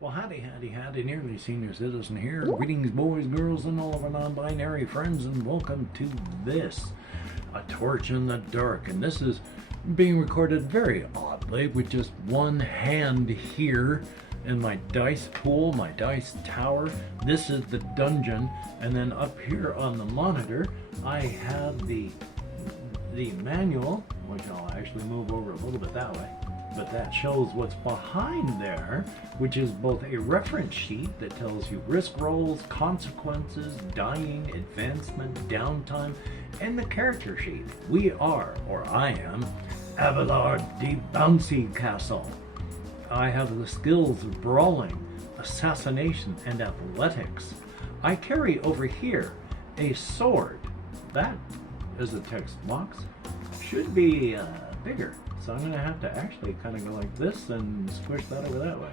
Well, howdy, nearly senior citizen here. Greetings, boys, girls, and all of our non-binary friends, and welcome to this, A Torch in the Dark. And this is being recorded very oddly with just one hand here in my dice pool, my dice tower. This is the dungeon, and then up here on the monitor, I have the manual, which I'll actually move over a little bit that way. But that shows what's behind there, which is both a reference sheet that tells you risk rolls, consequences, dying, advancement, downtime, and the character sheet. We are, or I am, Abelard de Bouncy Castle. I have the skills of brawling, assassination, and athletics. I carry over here a sword. That, as the text box, should be bigger. So I'm going to have to actually kind of go like this and squish that over that way.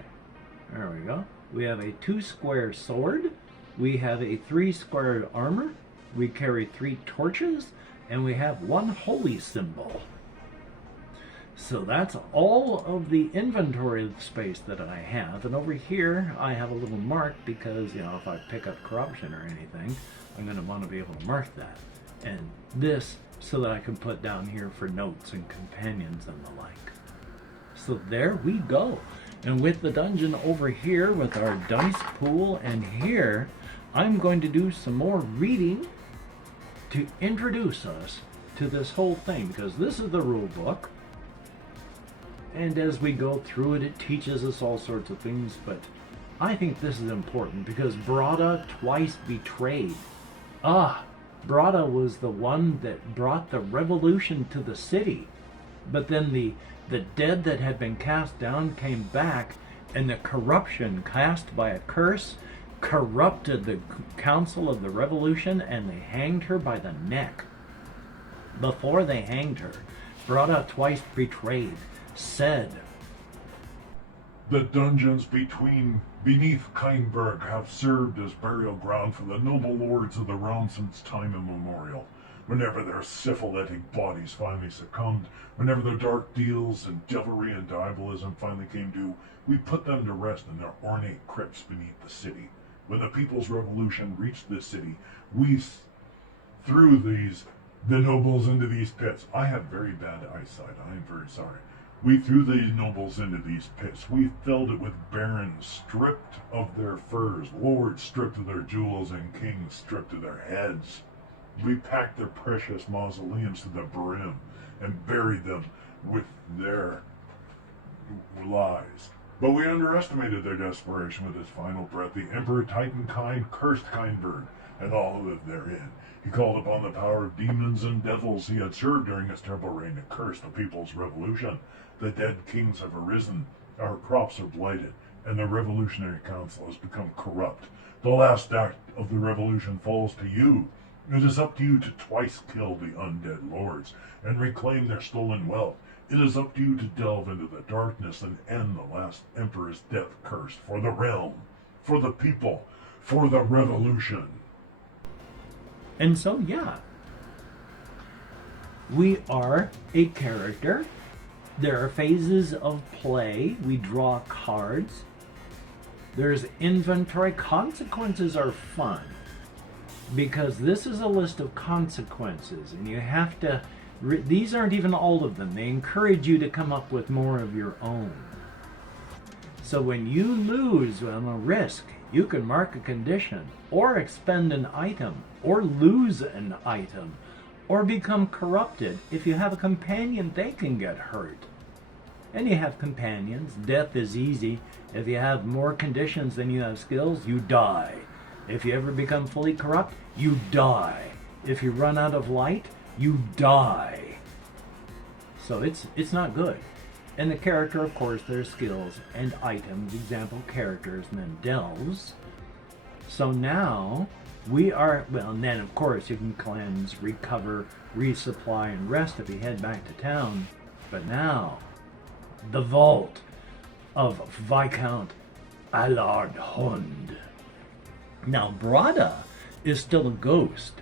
There we go. We have a 2-square sword. We have a 3-square armor. We carry 3 torches. And we have 1 holy symbol. So that's all of the inventory space that I have. And over here I have a little mark because, you know, if I pick up corruption or anything, I'm going to want to be able to mark that. And this so that I can put down here for notes and companions and the like. So there we go. And with the dungeon over here with our dice pool, and here I'm going to do some more reading to introduce us to this whole thing, because this is the rule book. And as we go through it, it teaches us all sorts of things, but I think this is important because Brada twice betrayed. Brada was the one that brought the revolution to the city. But then the dead that had been cast down came back, and the corruption cast by a curse corrupted the council of the revolution, and they hanged her by the neck. Before they hanged her, Brada twice betrayed, said, "The dungeons beneath Kindberg have served as burial ground for the noble lords of the realm since time immemorial. Whenever their syphilitic bodies finally succumbed, whenever their dark deals and devilry and diabolism finally came due, we put them to rest in their ornate crypts beneath the city. When the People's Revolution reached this city, we threw the nobles into these pits." I have very bad eyesight, I am very sorry. "We threw these nobles into these pits. We filled it with barons stripped of their furs, lords stripped of their jewels, and kings stripped of their heads. We packed their precious mausoleums to the brim and buried them with their lies. But we underestimated their desperation with his final breath. The Emperor Titankind cursed Kindberg and all who lived therein. He called upon the power of demons and devils he had served during his terrible reign to curse the People's Revolution. The dead kings have arisen, our crops are blighted, and the Revolutionary Council has become corrupt. The last act of the revolution falls to you. It is up to you to twice kill the undead lords and reclaim their stolen wealth. It is up to you to delve into the darkness and end the last emperor's death curse for the realm, for the people, for the revolution." and so yeah, we are a character. There are phases of play. We draw cards. There's inventory. Consequences are fun because this is a list of consequences, and you have to these aren't even all of them. They encourage you to come up with more of your own. So when you lose on a risk, you can mark a condition or expend an item or lose an item or become corrupted. If you have a companion, they can get hurt. And you have companions. Death is easy. If you have more conditions than you have skills, you die. If you ever become fully corrupt, you die. If you run out of light, you die. So it's not good. And the character, of course, their skills and items, example characters, and then delves. So now we are, well, and then of course you can cleanse, recover, resupply, and rest if you head back to town. But now, the vault of Viscount Allard Hund. Now, Brada is still a ghost.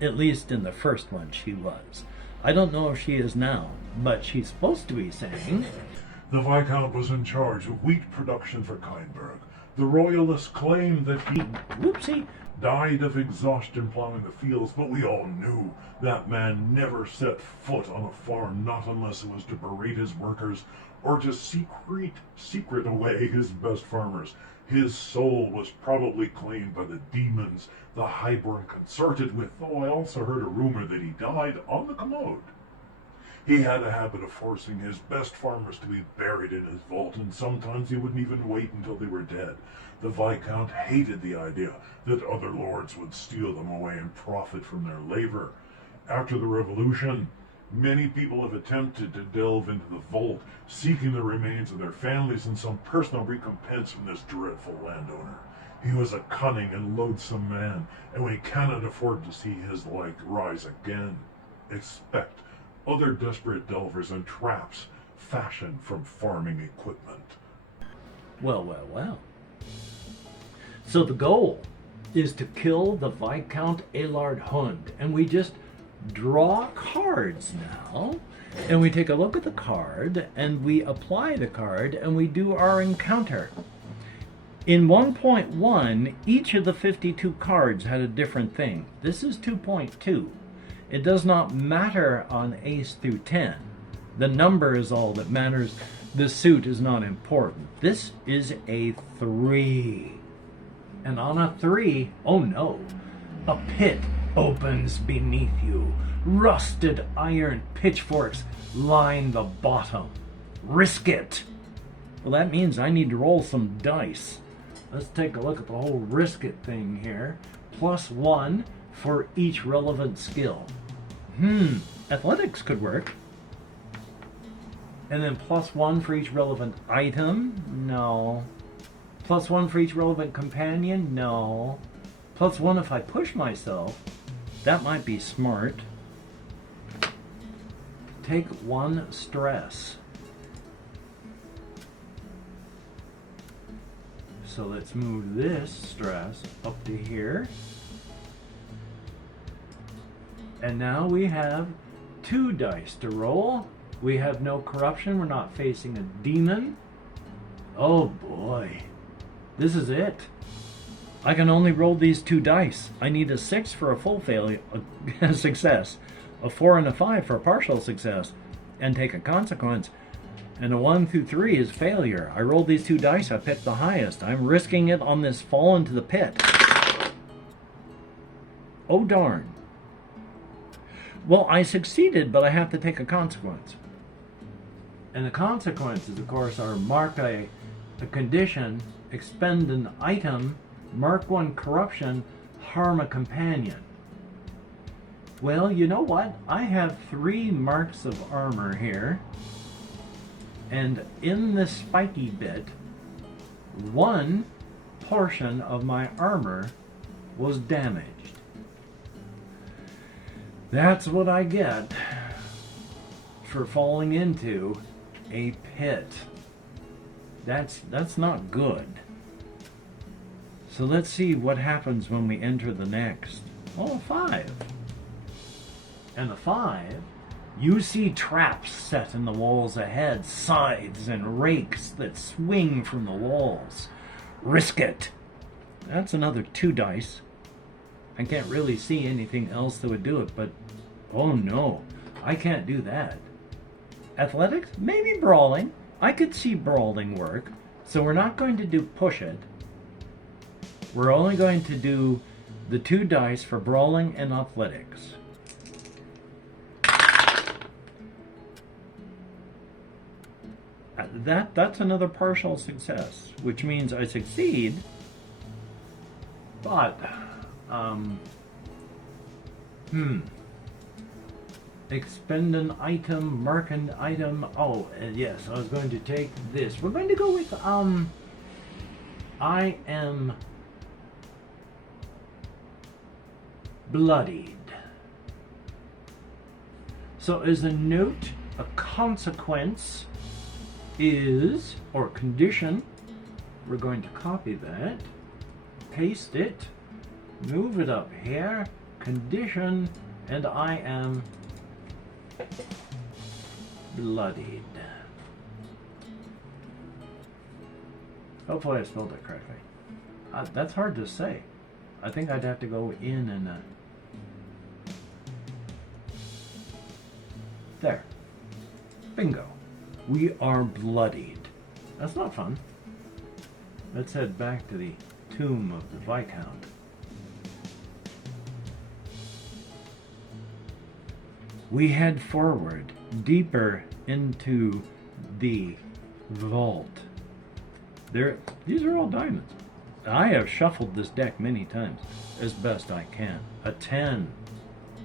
At least in the first one she was. I don't know if she is now, but she's supposed to be saying, The Viscount was in charge of wheat production for Kindberg. The Royalists claimed that he Whoopsie. died of exhaustion plowing the fields, but we all knew that man never set foot on a farm, not unless it was to berate his workers or to secret away his best farmers. His soul was probably claimed by the demons the Highborn consorted with, though I also heard a rumor that he died on the commode. He had a habit of forcing his best farmers to be buried in his vault, and sometimes he wouldn't even wait until they were dead. The Viscount hated the idea that other lords would steal them away and profit from their labor. After the Revolution, many people have attempted to delve into the vault, seeking the remains of their families and some personal recompense from this dreadful landowner. He was a cunning and loathsome man, and we cannot afford to see his like rise again. Expect other desperate delvers and traps fashioned from farming equipment. Well, well, well. So the goal is to kill the Viscount Elard Hund, and we just draw cards now, and we take a look at the card, and we apply the card, and we do our encounter. In 1.1, each of the 52 cards had a different thing. This is 2.2. It does not matter on ace through 10. The number is all that matters. The suit is not important. This is a 3. And on a 3, oh no, a pit opens beneath you. Rusted iron pitchforks line the bottom. Risk it. Well, that means I need to roll some dice. Let's take a look at the whole risk it thing here. +1 for each relevant skill. Athletics could work. And then +1 for each relevant item? No. +1 for each relevant companion? No. +1 if I push myself. That might be smart. Take 1 stress. So let's move this stress up to here. And now we have 2 dice to roll. We have no corruption. We're not facing a demon. Oh boy. This is it. I can only roll these 2 dice. I need a 6 for a full failure, a success, a 4 and a 5 for a partial success, and take a consequence. And a 1 through 3 is failure. I rolled these 2 dice. I picked the highest. I'm risking it on this fall into the pit. Oh darn. Well, I succeeded, but I have to take a consequence. And the consequences, of course, are mark a condition, expend an item, mark 1 corruption, harm a companion. Well, you know what? I have 3 marks of armor here. And in this spiky bit, 1 portion of my armor was damaged. That's what I get for falling into a pit. That's not good. So let's see what happens when we enter the next. Oh, 5. And the 5, you see traps set in the walls ahead, scythes and rakes that swing from the walls. Risk it. That's another 2 dice. I can't really see anything else that would do it, but oh no, I can't do that. Athletics? Maybe brawling. I could see brawling work. So we're not going to do push it. We're only going to do the 2 dice for brawling and athletics. That's another partial success, which means I succeed, but expend an item, mark an item. Oh, yes, I was going to take this. We're going to go with I am bloodied. So as a note, a consequence is, or condition, we're going to copy that, paste it, move it up here, condition, and I am bloodied. Hopefully I spelled it correctly. That's hard to say. I think I'd have to go in and... There. Bingo. We are bloodied. That's not fun. Let's head back to the tomb of the Viscount. We head forward, deeper into the vault. These are all diamonds. I have shuffled this deck many times, as best I can. A 10.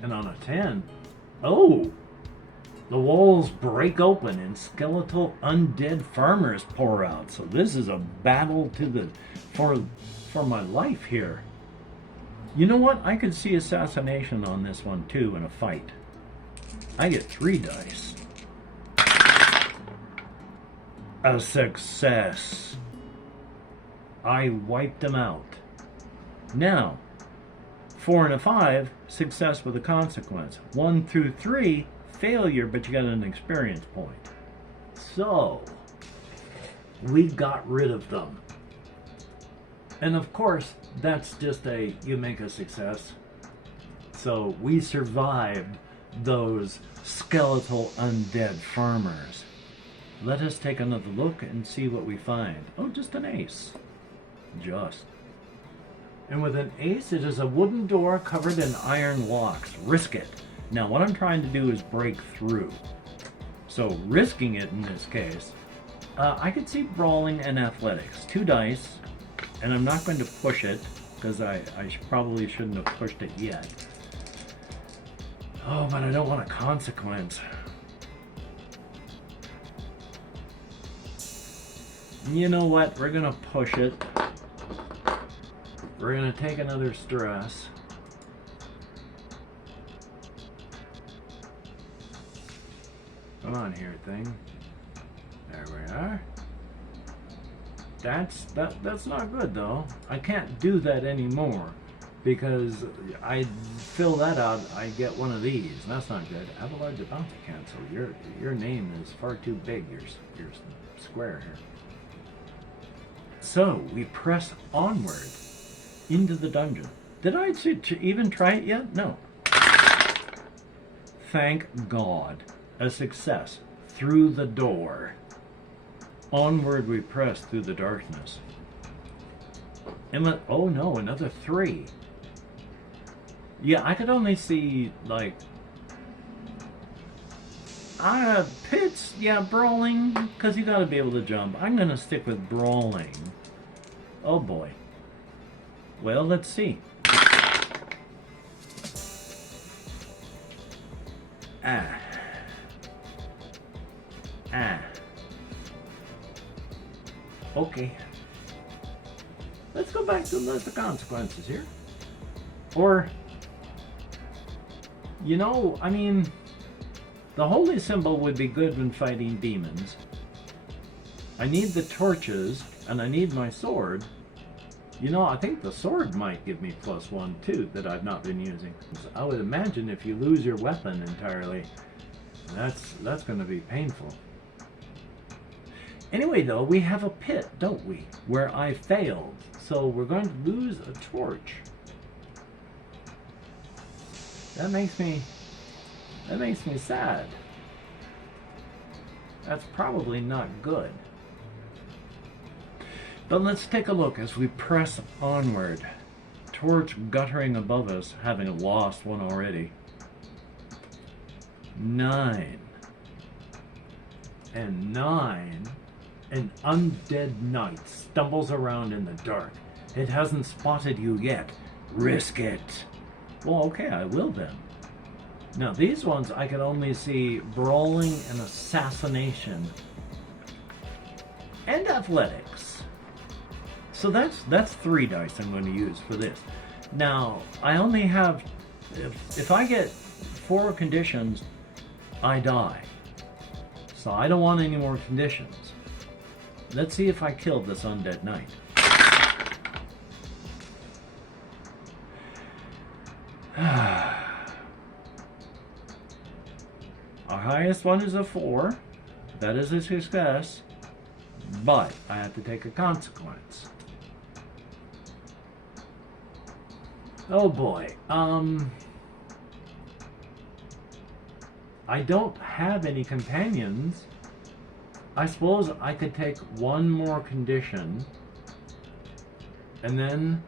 And on a 10, oh! The walls break open and skeletal undead farmers pour out. So this is a battle for my life here. You know what? I could see assassination on this one too in a fight. I get 3 dice. A success. I wiped them out. Now, 4 and a 5, success with a consequence. 1 through 3, failure, but you got an experience point. So, we got rid of them. And of course, that's just you make a success. So, we survived those skeletal undead farmers. Let us take another look and see what we find. Oh, just an ace. Just. And with an ace, it is a wooden door covered in iron locks. Risk it. Now, what I'm trying to do is break through. So, risking it in this case, I could see brawling and athletics. 2 dice, and I'm not going to push it, because I probably shouldn't have pushed it yet. Oh, but I don't want a consequence. You know what? We're going to push it. We're going to take another stress. Come on here, thing. There we are. That's not good though. I can't do that anymore because I fill that out. I get one of these. That's not good. Abelard the bounty cancel. Your name is far too big. You're square here. So we press onward into the dungeon. Did I even try it yet? No. Thank God. A success. Through the door. Onward we press through the darkness. Oh no, another 3. Yeah, I could only see, like... pits, yeah, brawling, because you gotta be able to jump. I'm gonna stick with brawling. Oh boy. Well, let's see. Okay. Let's go back to the consequences here. Or, you know, I mean, the holy symbol would be good when fighting demons. I need the torches, and I need my sword. You know, I think the sword might give me +1 too, that I've not been using. I would imagine if you lose your weapon entirely, that's going to be painful. Anyway, though, we have a pit, don't we? Where I failed. So we're going to lose a torch. That makes me sad. That's probably not good. But let's take a look as we press onward. Torch guttering above us, having lost one already. 9. And 9. An undead knight stumbles around in the dark. It hasn't spotted you yet. Risk it. Well, okay, I will then. Now, these ones I can only see brawling and assassination. And athletics. So that's 3 dice I'm going to use for this. Now, I only have... If I get 4 conditions, I die. So I don't want any more conditions. Let's see if I killed this undead knight. Our highest one is a 4. That is a success. but I have to take a consequence. Oh boy. I don't have any companions. I suppose I could take one more condition. And then...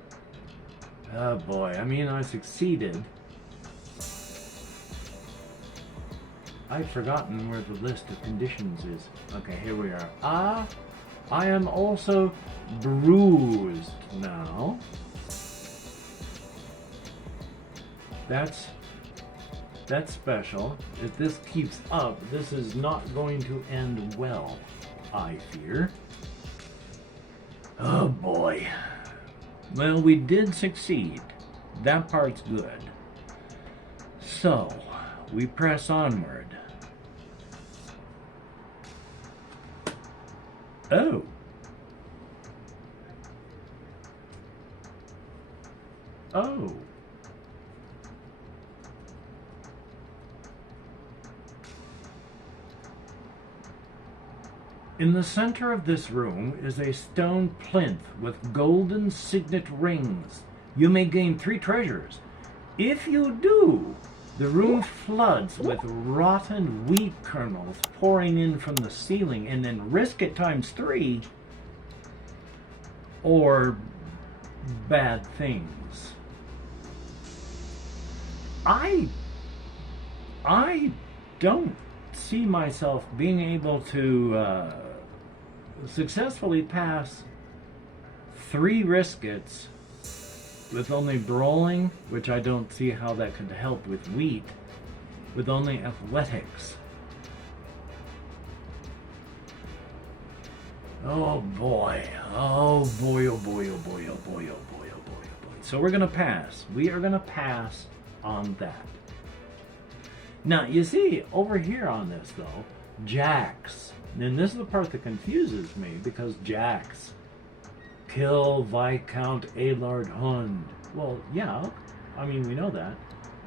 oh boy, I mean, I succeeded. I've forgotten where the list of conditions is. Okay, here we are. I am also bruised now. That's special. If this keeps up, this is not going to end well, I fear. Oh boy. Well, we did succeed. That part's good. So, we press onward. Oh. Oh. In the center of this room is a stone plinth with golden signet rings. You may gain 3 treasures. If you do, the room floods with rotten wheat kernels pouring in from the ceiling, and then risk it times 3 or bad things. I don't see myself being able to successfully pass 3 riskets with only brawling, which I don't see how that could help with wheat, with only athletics. Oh boy, oh boy, oh boy, oh boy, oh boy, oh boy, oh boy, oh boy. So we're gonna pass. We are gonna pass on that. Now, you see, over here on this though, Jacks. And this is the part that confuses me, because Jacks kill Viscount Aylard Hund. Well, yeah, I mean, we know that.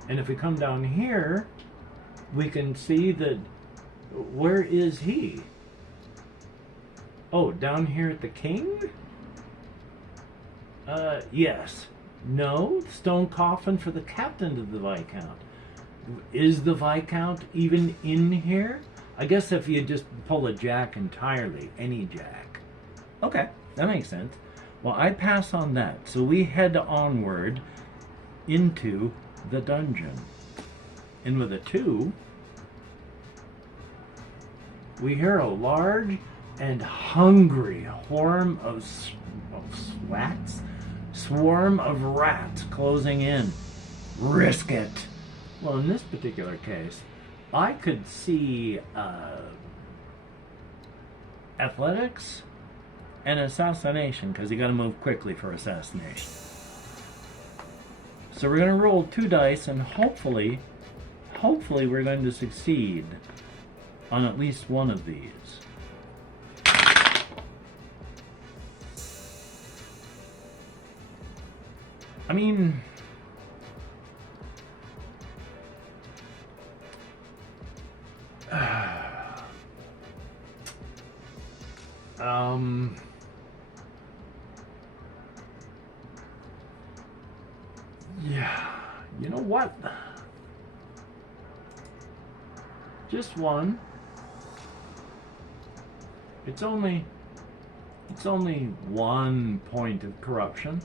And if we come down here, we can see that, where is he? Oh, down here at the king? Yes. No, stone coffin for the captain of the Viscount. Is the Viscount even in here? I guess if you just pull a Jack entirely, any Jack. Okay, that makes sense. Well, I pass on that. So we head onward into the dungeon. And with a 2, we hear a large and hungry swarm of rats closing in. Risk it. Well, in this particular case, I could see athletics and assassination, because you got to move quickly for assassination. So we're going to roll 2 dice, and hopefully we're going to succeed on at least one of these. I mean, yeah, you know what? Just one. It's only 1 point of corruption.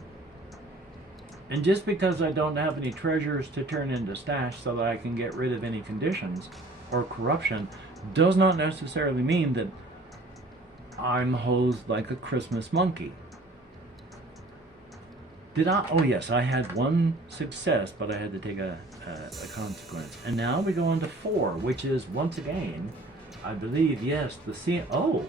And just because I don't have any treasures to turn into stash so that I can get rid of any conditions or corruption does not necessarily mean that I'm hosed like a Christmas monkey. Did I? Oh yes, I had 1 success, but I had to take a consequence. And now we go on to 4, which is, once again, I believe, yes, the ceiling. Oh!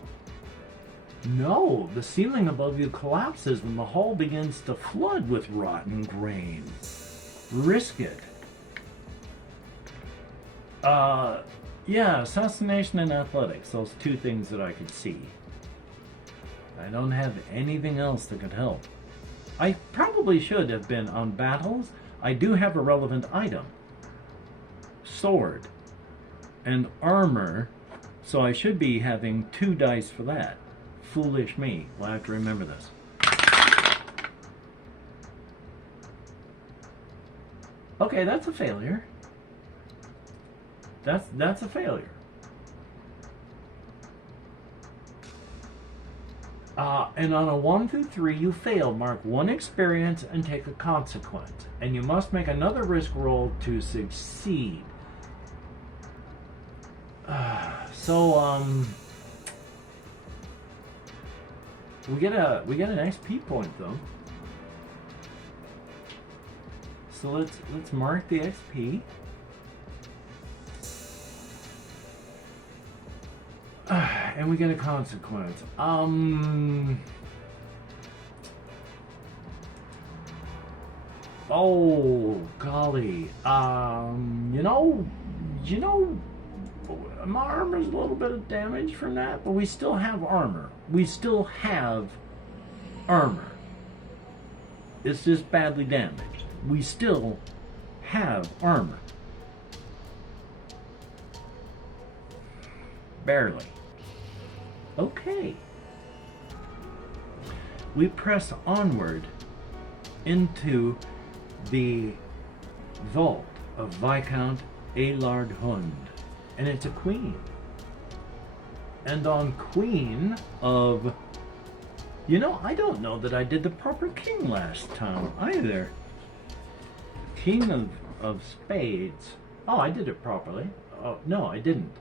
No, the ceiling above you collapses when the hall begins to flood with rotten grain. Risk it. Yeah, assassination and athletics, those 2 things that I could see. I don't have anything else that could help. I probably should have been on battles. I do have a relevant item. Sword. And armor, so I should be having 2 dice for that. Foolish me. We'll have to remember this. Okay, that's a failure. That's a failure. And on a 1 through 3, you failed. Mark 1 experience and take a consequence. And you must make another risk roll to succeed. We get an XP point though. So let's mark the XP. And we get a consequence. Oh golly. You know, my armor's a little bit of damage from that, but we still have armor. We still have armor. It's just badly damaged. We still have armor. Barely. Okay. We press onward into the vault of Viscount Aylard Hund. And it's a queen. And on queen of... I don't know that I did the proper king last time either. King of spades. Oh, I did it properly. Oh, no, I didn't.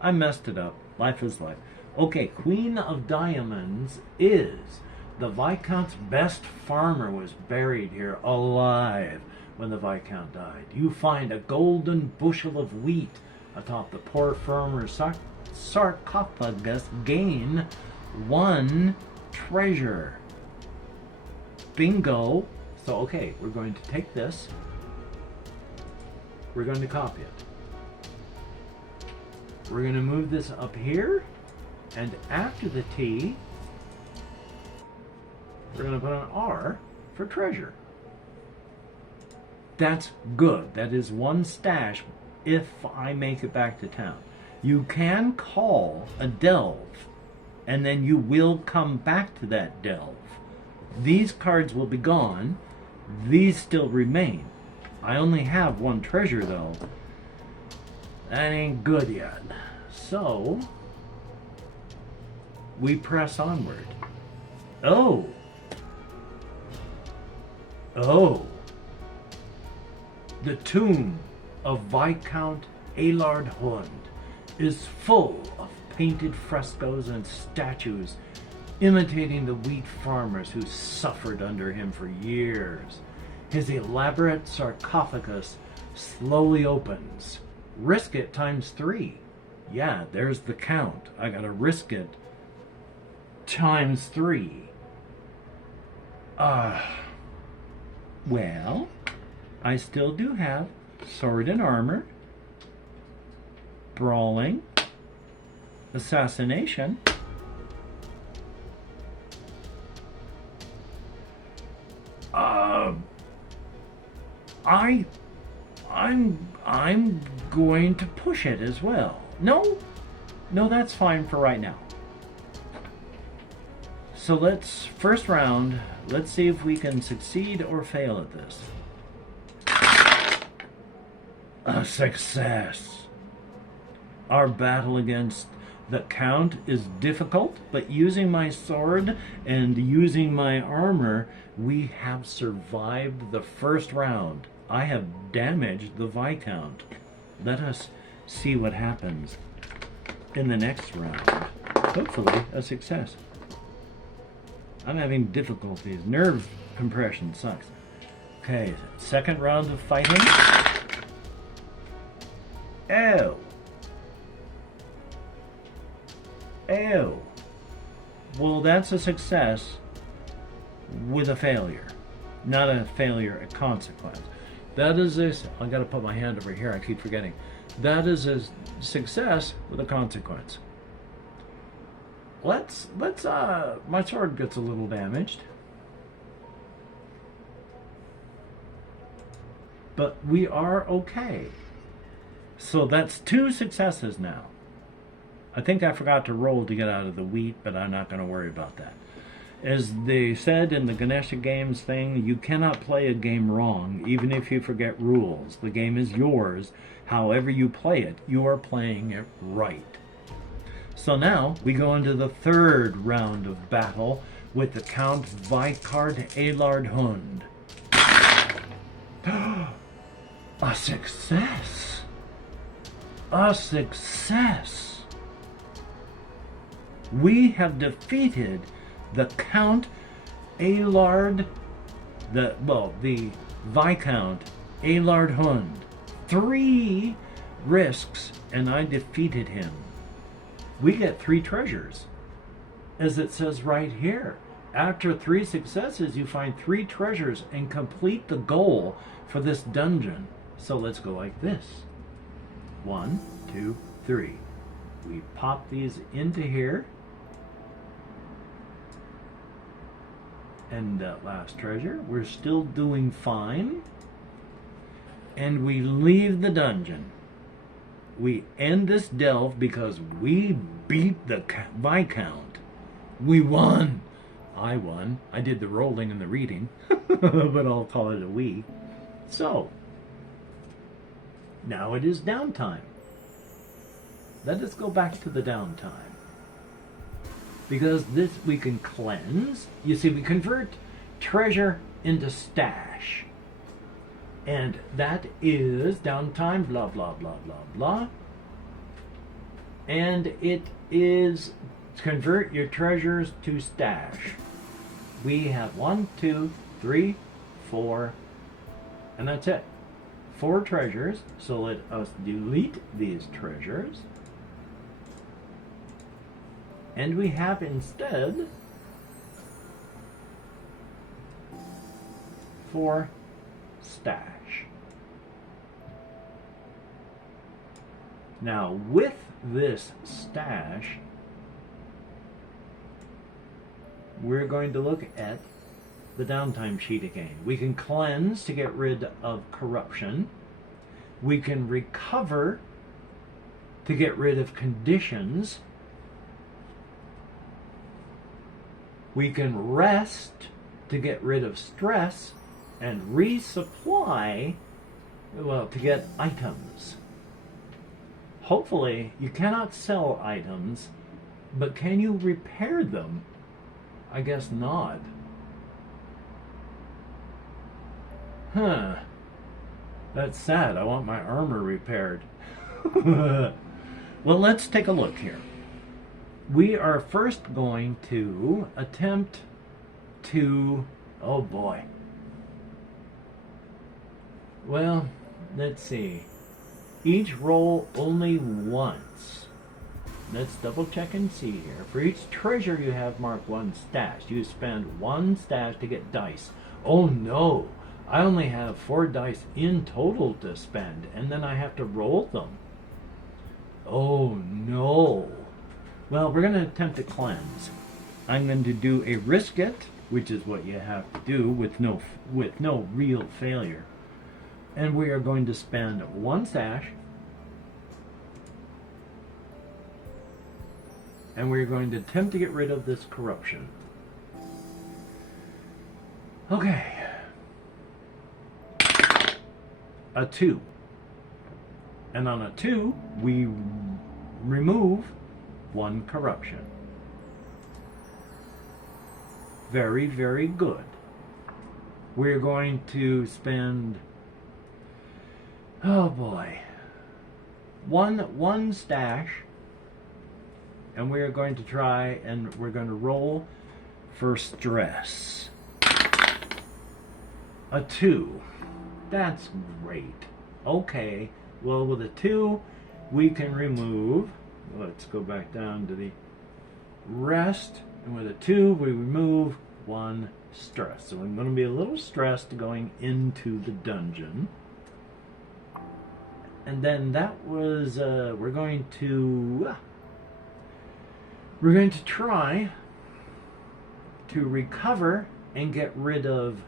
I messed it up. Life is life. Okay, Queen of Diamonds is the Viscount's best farmer was buried here alive when the Viscount died. You find a golden bushel of wheat atop the poor farmer's sarcophagus. Gain 1 treasure. Bingo. So, okay, we're going to take this. We're going to copy it. We're going to move this up here, and after the T, we're going to put an R for treasure. That's good. That is 1 stash if I make it back to town. You can call a delve, and then you will come back to that delve. These cards will be gone. These still remain. I only have 1 treasure, though. That ain't good yet. So, we press onward. Oh! The tomb of Viscount Aylard Hund is full of painted frescoes and statues imitating the wheat farmers who suffered under him for years. His elaborate sarcophagus slowly opens. Risk it ×3. Yeah, there's the count. I gotta risk it ×3. Well, I still do have sword and armor, brawling, assassination, I'm going to push it as well. No, that's fine for right now. So first round, let's see if we can succeed or fail at this. A success. Our battle against the Count is difficult, but using my sword and using my armor, we have survived the first round. I have damaged the Viscount. Let us see what happens in the next round. Hopefully, a success. I'm having difficulties. Nerve compression sucks. Okay, second round of fighting. Oh. Well, that's a success with a failure. Not a failure, a consequence. That is I gotta put my hand over here, I keep forgetting. That is a success with a consequence. My sword gets a little damaged. But we are okay. So that's 2 successes now. I think I forgot to roll to get out of the wheat, but I'm not going to worry about that. As they said in the Ganesha Games thing, you cannot play a game wrong, even if you forget rules. The game is yours. However you play it, you are playing it right. So now we go into the third round of battle with the Count Vicard Elard Hund. A success! A success! We have defeated the Count Elard, the Viscount Elard Hund. 3 risks, and I defeated him. We get 3 treasures, as it says right here. After 3 successes, you find 3 treasures and complete the goal for this dungeon. So let's go like this. 1, 2, 3. We pop these into here. And that last treasure, we're still doing fine. And we leave the dungeon. We end this delve because we beat the Viscount. We won. I won. I did the rolling and the reading, but I'll call it a we. So, now it is downtime. Let us go back to the downtime. Because this we can cleanse. You see, we convert treasure into stash. And that is downtime, blah, blah, blah, blah, blah. And it is convert your treasures to stash. We have 1, 2, 3, 4, and that's it. 4 treasures. So let us delete these treasures. And we have instead 4 stash. Now with this stash, we're going to look at the downtime sheet again. We can cleanse to get rid of corruption. We can recover to get rid of conditions. We can rest to get rid of stress, and resupply, well, to get items. Hopefully, you cannot sell items, but can you repair them? I guess not. Huh. That's sad. I want my armor repaired. Well, let's take a look here. We are first going to attempt to... Oh boy. Well, let's see. Each roll only once. Let's double check and see here. For each treasure you have marked 1 stash. You spend 1 stash to get dice. Oh no! I only have 4 dice in total to spend, and then I have to roll them. Oh no! Well, we're going to attempt to cleanse. I'm going to do a risk it, which is what you have to do with no real failure. And we are going to spend 1 stash. And we're going to attempt to get rid of this corruption. Okay. A 2. And on a 2, we remove 1 corruption. Very, very good. We're going to spend... Oh boy. One stash, and we're going to try, and we're going to roll for stress. A 2. That's great. Okay, well with a 2, we can remove, let's go back down to the rest, and with a 2, we remove 1 stress. So I'm going to be a little stressed going into the dungeon. And then that was, we're going to try to recover and get rid of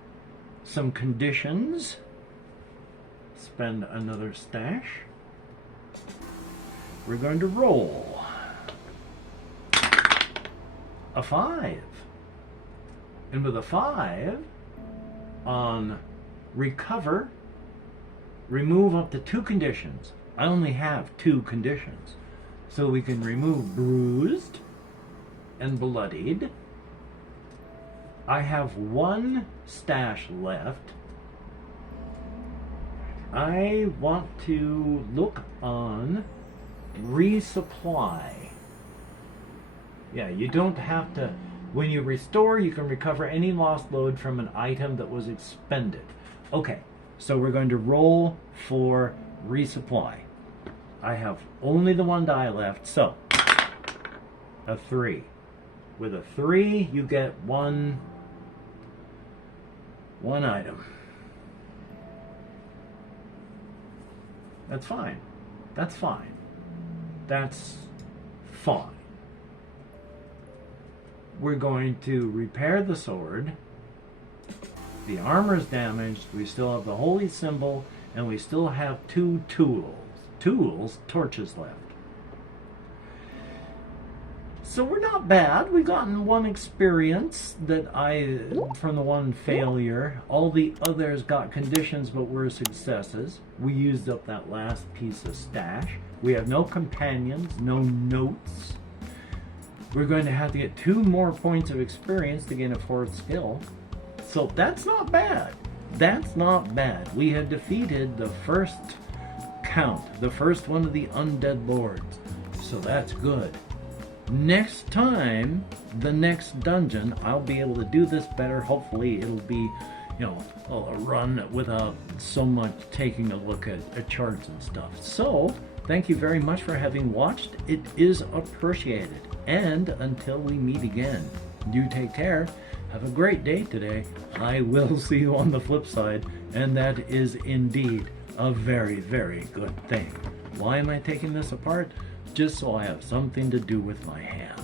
some conditions. Spend another stash. We're going to roll. a 5. And with a 5, on recover, remove up to 2 conditions. I only have 2 conditions. So we can remove bruised and bloodied. I have 1 stash left. I want to look on resupply. Yeah, you don't have to. When you restore, you can recover any lost load from an item that was expended. Okay, so we're going to roll for resupply. I have only the 1 die left, so a 3. With a 3, you get one item. That's fine. That's fine. That's fine. We're going to repair the sword. The armor is damaged. We still have the holy symbol, and we still have 2 torches left. So we're not bad. We've gotten 1 experience from the 1 failure. All the others got conditions but were successes. We used up that last piece of stash. We have no companions, no notes. We're going to have to get 2 more points of experience to gain a 4th skill. So that's not bad. That's not bad. We have defeated the first count, the first one of the undead lords. So that's good. Next time, the next dungeon, I'll be able to do this better. Hopefully it'll be, a run without so much taking a look at charts and stuff. So, thank you very much for having watched. It is appreciated. And until we meet again, you take care. Have a great day today. I will see you on the flip side, and that is indeed a very, very good thing. Why am I taking this apart? Just so I have something to do with my hands.